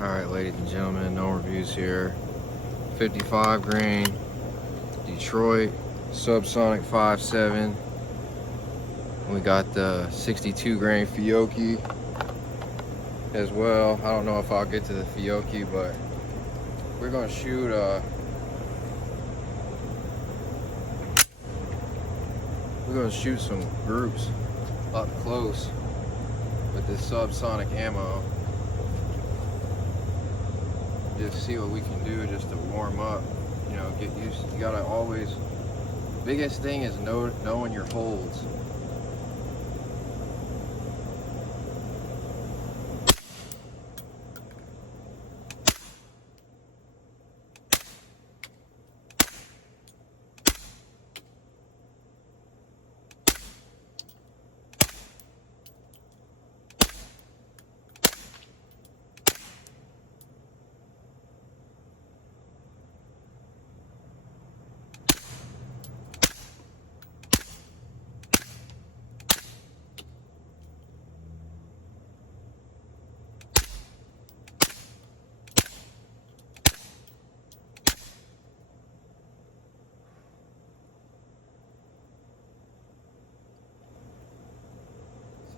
Alright, ladies and gentlemen, no reviews here. 55 grain Detroit Subsonic 5.7. We got the 62 grain Fiocchi as well. I don't know if I'll get to the Fiocchi, but we're gonna shoot some groups up close with this subsonic ammo. Just see what we can do just to warm up, you know, get used. You gotta always, biggest thing is knowing your holds.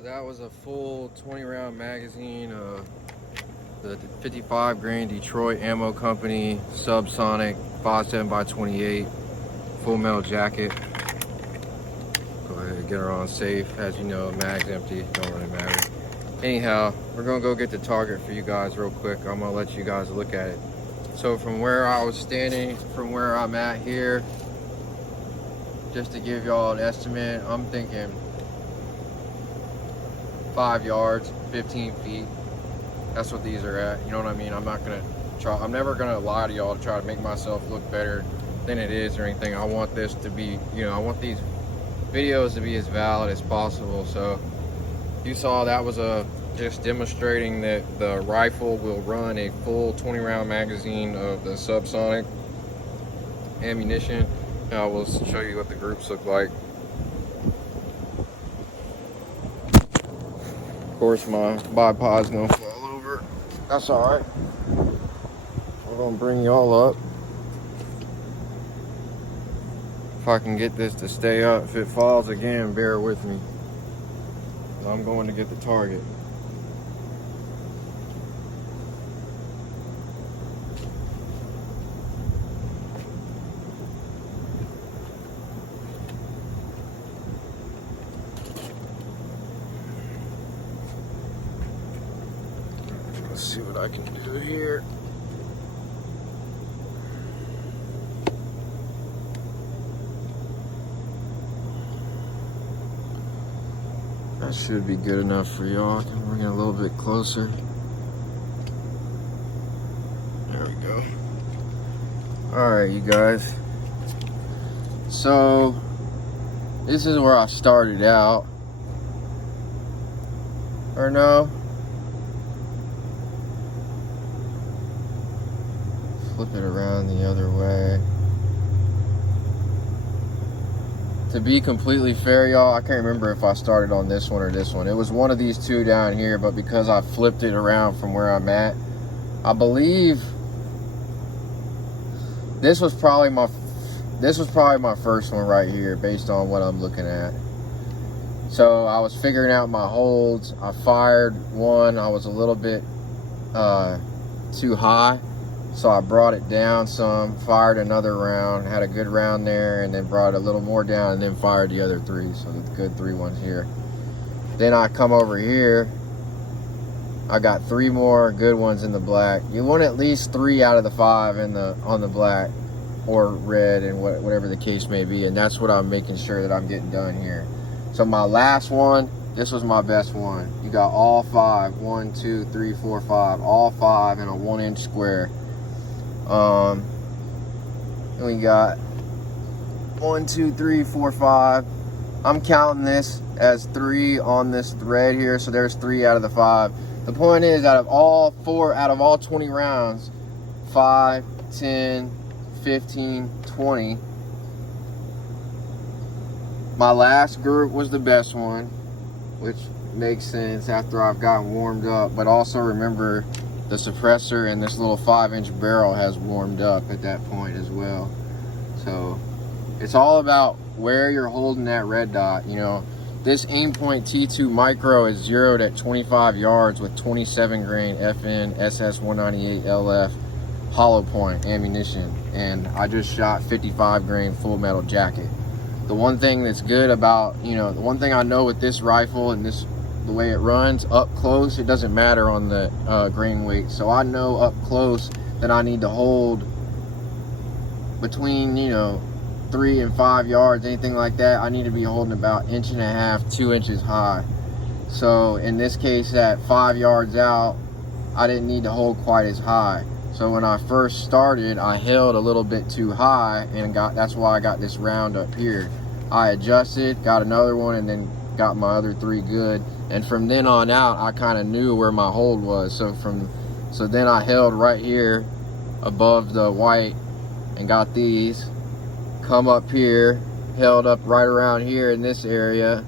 That was a full 20 round magazine of the 55 grain Detroit Ammo Company Subsonic 5.7x28 full metal jacket. Go ahead and get her on safe. As you know, mag's empty, don't really matter. Anyhow, we're gonna go get the target for you guys real quick. I'm gonna let you guys look at it. So from where I was standing, from where I'm at here, just to give y'all an estimate, I'm thinking 5 yards, 15 feet. That's what these are at. You know what I mean? I'm never gonna lie to y'all to try to make myself look better than it is or anything. I want this to be, you know, I want these videos to be as valid as possible. So you saw that was just demonstrating that the rifle will run a full 20 round magazine of the subsonic ammunition. Now we'll show you what the groups look like. Of course, my bipod's gonna fall over. That's all right. We're gonna bring y'all up. If I can get this to stay up, if it falls again, bear with me. I'm going to get the target. Let's see what I can do here. That should be good enough for y'all. I can bring it a little bit closer. There we go. Alright, you guys. So, this is where I started out. Or no? Flip it around the other way. To be completely fair, y'all, I can't remember if I started on this one or this one. It was one of these two down here, but because I flipped it around from where I'm at, I believe this was probably my first one right here based on what I'm looking at. So I was figuring out my holds. I fired one. I was a little bit too high. So I brought it down some, fired another round, had a good round there, and then brought it a little more down and then fired the other three. So the good 3 ones here. Then I come over here. I got 3 more good ones in the black. You want at least 3 out of the 5 on the black or red and whatever the case may be. And that's what I'm making sure that I'm getting done here. So my last one, this was my best one. You got all 5, 1, 2, 3, 4, 5, all 5 in a 1-inch square. And we got 1, 2, 3, 4, 5. I'm counting this as 3 on this thread here, so there's 3 out of the 5. The point is, out of all 20 rounds, 5, 10, 15, 20. My last group was the best one, which makes sense after I've gotten warmed up. But also remember, the suppressor and this little 5-inch barrel has warmed up at that point as well. So it's all about where you're holding that red dot. You know, this Aimpoint T2 Micro is zeroed at 25 yards with 27 grain FN SS198LF hollow point ammunition, and I just shot 55 grain full metal jacket. The one thing that's good about, you know, the one thing I know with this rifle and this, the way it runs up close, it doesn't matter on the grain weight. So I know up close that I need to hold between, you know, 3 and 5 yards, anything like that. I need to be holding about 1.5 to 2 inches high. So in this case, at 5 yards out, I didn't need to hold quite as high. So when I first started, I held a little bit too high, and that's why I got this round up here. I adjusted, got another one, and then got my other 3 good. And from then on out, I kind of knew where my hold was. So then I held right here above the white and got these. Come up here, held up right around here in this area,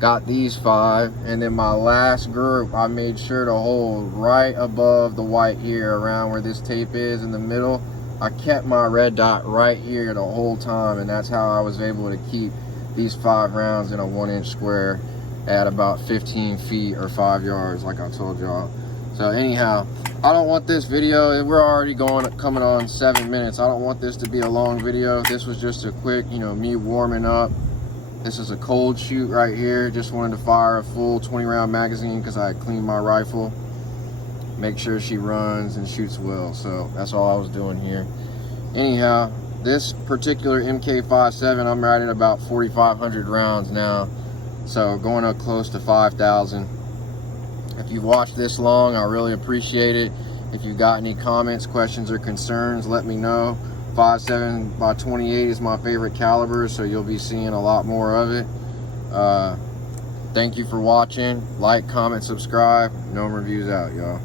got these 5, and then my last group I made sure to hold right above the white here, around where this tape is in the middle. I kept my red dot right here the whole time, and that's how I was able to keep these 5 rounds in a 1-inch square at about 15 feet or 5 yards, like I told y'all. So anyhow, I don't want this video, we're already coming on 7 minutes. I don't want this to be a long video. This was just a quick, you know, me warming up. This is a cold shoot right here. Just wanted to fire a full 20 round magazine because I cleaned my rifle. Make sure she runs and shoots well. So that's all I was doing here. Anyhow, this particular Mk57, I'm right at about 4,500 rounds now. So going up close to 5,000. If you've watched this long, I really appreciate it. If you've got any comments, questions, or concerns, let me know. 5.7 by 28 is my favorite caliber, so you'll be seeing a lot more of it. Thank you for watching. Like, comment, subscribe. Gnome Reviews out, y'all.